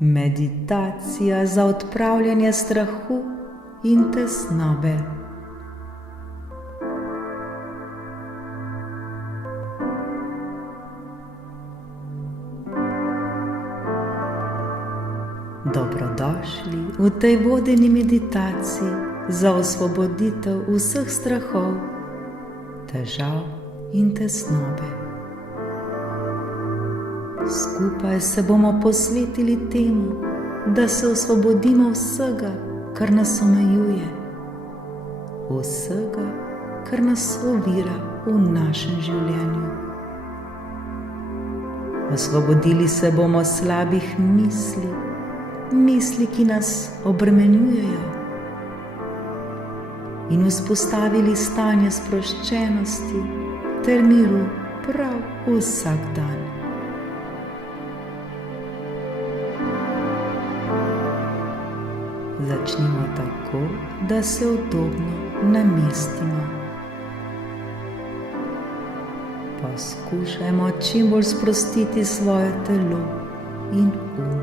Meditacija za odpravljanje strahu in tesnobe. Dobrodošli v tej vodeni meditaciji za osvoboditev vseh strahov, težav in tesnobe. Skupaj se bomo posvetili temu, da se osvobodimo vsega, kar nas omejuje, vsega, kar nas ovira v našem življenju. Osvobodili se bomo slabih misli, misli, ki nas obremenjujejo, in vzpostavili stanje sproščenosti ter miru prav vsak dan. Začnimo tako, da se udobno namestimo. Poskušajmo čim bolj sprostiti svoje telo in um.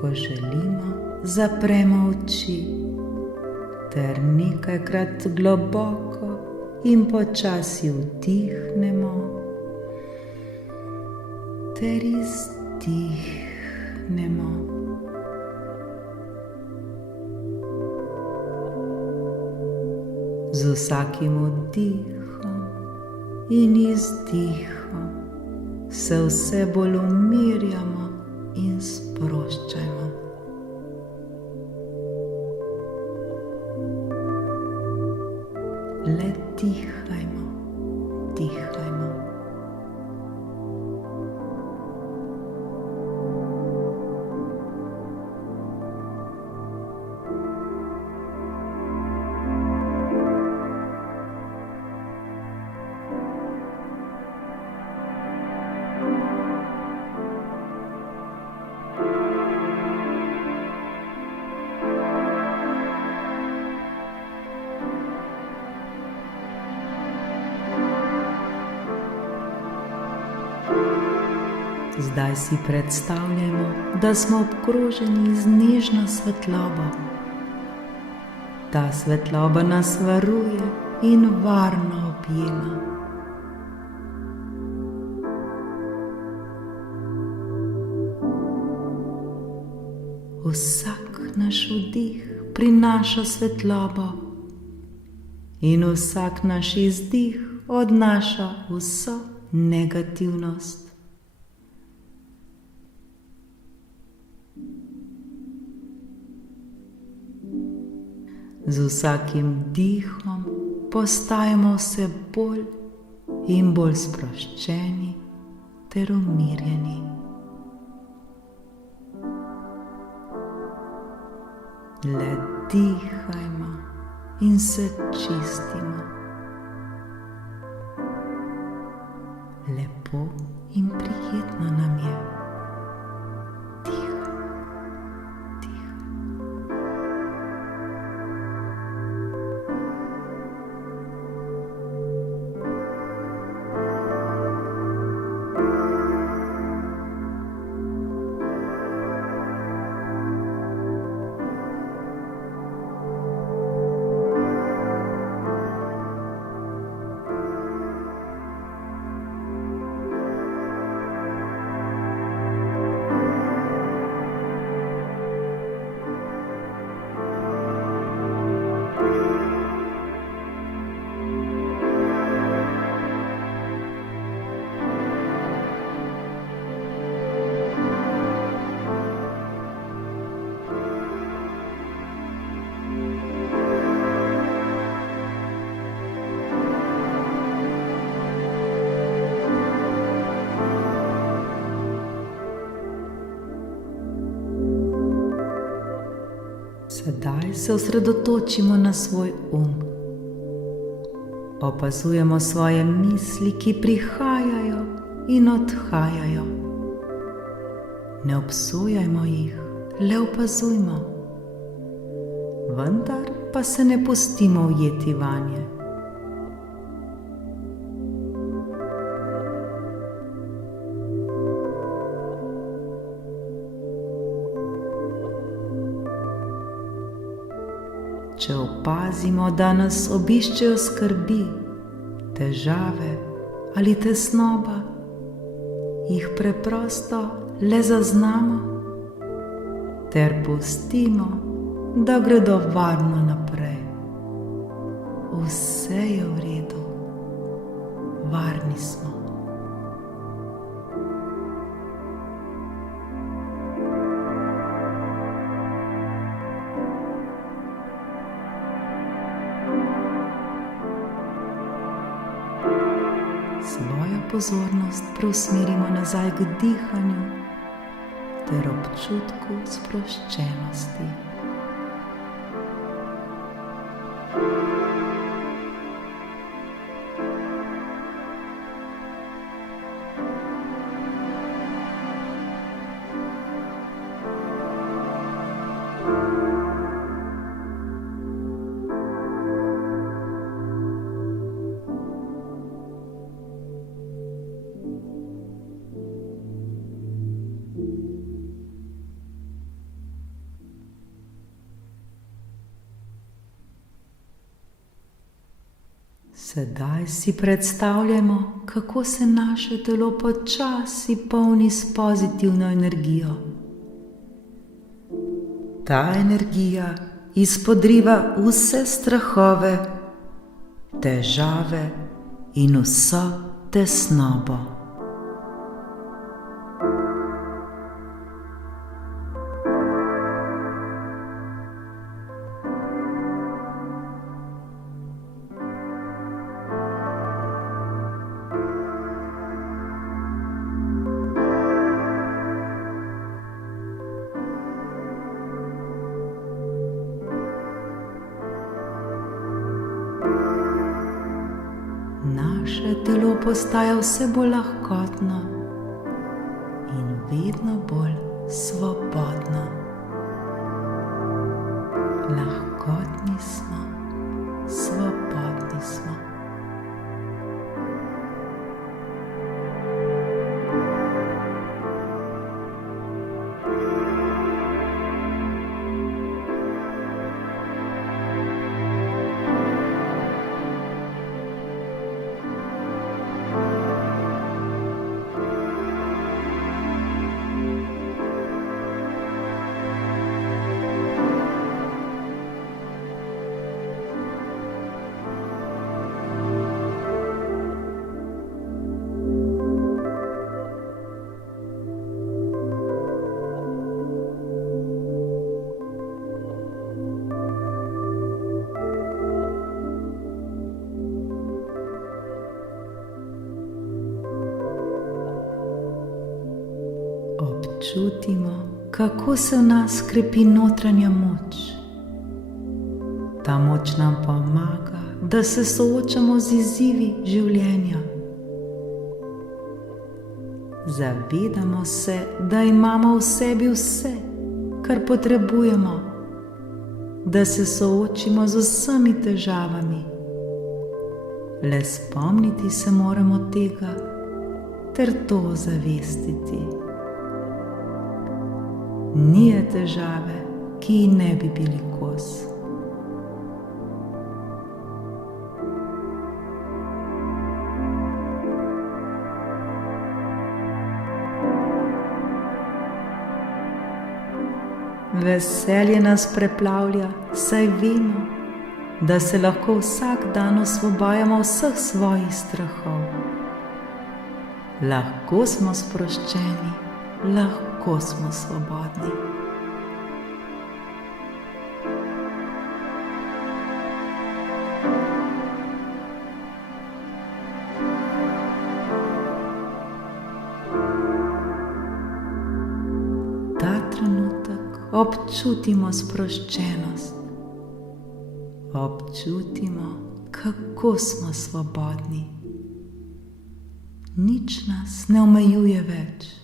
Ko želimo, zapremo oči ter nekajkrat globoko in počasi vdihnemo ter izdihnemo. Z vsakim vdihom in izdihom se vse bolj umirjamo in sproščajmo. Le dihajmo, dihajmo. Zdaj si predstavljamo, da smo obkroženi z nežno svetlobo. Ta svetloba nas varuje in varno objema. Vsak naš vdih prinaša svetlobo in vsak naš izdih odnaša vso negativnost. Z vsakim dihom postajamo vse bolj in bolj sproščeni ter umirjeni. Le dihajmo in se čistimo. Lepo in prijetno nam je. Sedaj se osredotočimo na svoj um. Opazujemo svoje misli, ki prihajajo in odhajajo. Ne obsojajmo jih, le opazujmo. Vendar pa se ne pustimo ujeti vanje. Če opazimo, da nas obiščejo skrbi, težave ali tesnoba, jih preprosto le zaznamo ter pustimo, da gredo varno naprej. Vse je v redu, varni smo. Svojo pozornost preusmerimo nazaj k dihanju ter občutku sproščenosti. Sedaj si predstavljamo, kako se naše telo počasi polni s pozitivno energijo. Ta energija izpodriva vse strahove, težave in vso tesnobo. Naše telo postaja vse bolj lahkotno in vedno bolj svobodno. Lahkotni smo, svobodni smo. Čutimo, kako se v nas krepi notranja moč. Ta moč nam pomaga, da se soočamo z izzivi življenja. Zavedamo se, da imamo v sebi vse, kar potrebujemo, da se soočimo z vsemi težavami. Le spomniti se moramo tega ter to ozavestiti. Ni težave, ki ji ne bi bili kos. Veselje nas preplavlja, saj vemo, da se lahko vsak dan osvobajamo vseh svojih strahov. Lahko smo sproščeni, lahko smo svobodni. Ta trenutek občutimo sproščenost. Občutimo, kako tako smo svobodni. Nič nas ne omejuje več.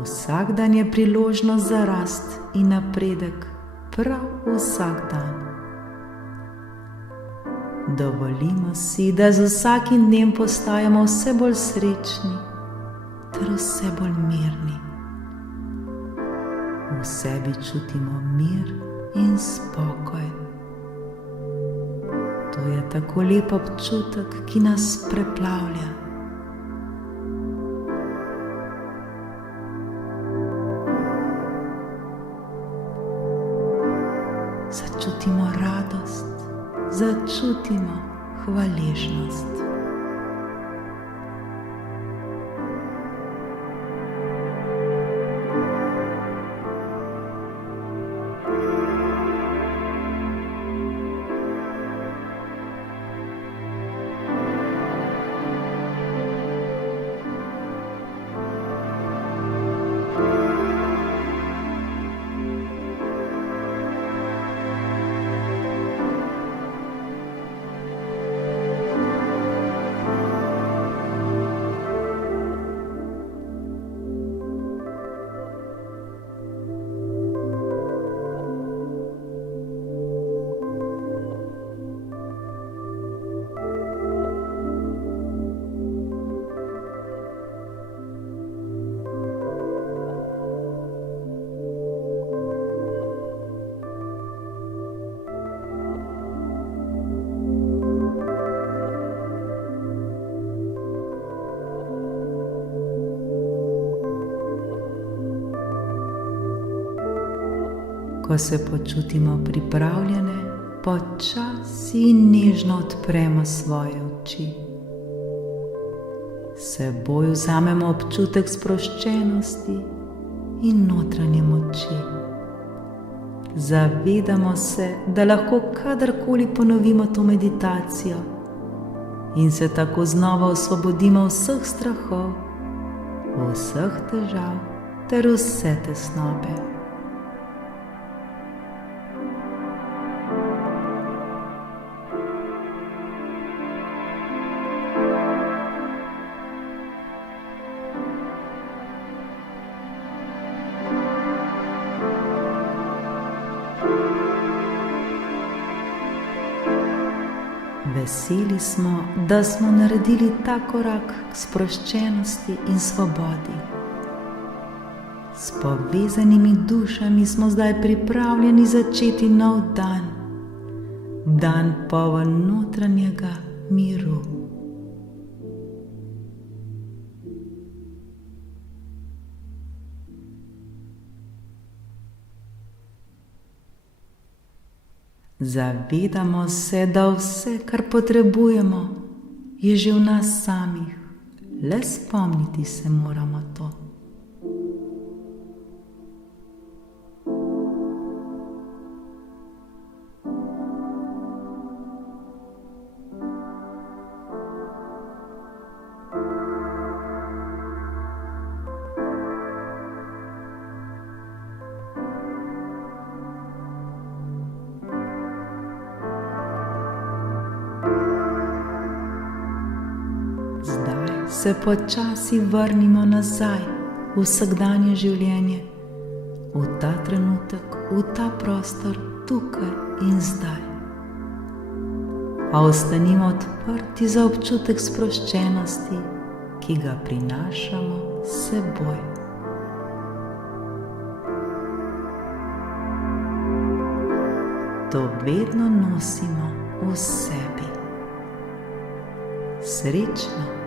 Vsak dan je priložnost za rast in napredek, prav vsak dan. Dovolimo si, da z vsakim dnem postajamo vse bolj srečni ter vse bolj mirni. V sebi čutimo mir in spokoj. To je tako lep občutek, ki nas preplavlja. Začutimo radost, začutimo hvaležnost. Ko se počutimo pripravljene, počasi in nežno odpremo svoje oči. S seboj vzamemo občutek sproščenosti in notranje moči. Zavedamo se, da lahko kadarkoli ponovimo to meditacijo in se tako znova osvobodimo vseh strahov, vseh težav ter vse tesnobe. Veseli smo, da smo naredili ta korak k sproščenosti in svobodi. S povezanimi dušami smo zdaj pripravljeni začeti nov dan, dan poln notranjega miru. Zavedamo se, da vse, kar potrebujemo, je že v nas samih, le spomniti se moramo to. Se počasi vrnimo nazaj v vsakdanje življenje, v ta trenutek, v ta prostor, tukaj in zdaj. A ostanimo odprti za občutek sproščenosti, ki ga prinašamo s seboj. To vedno nosimo v sebi. Srečno!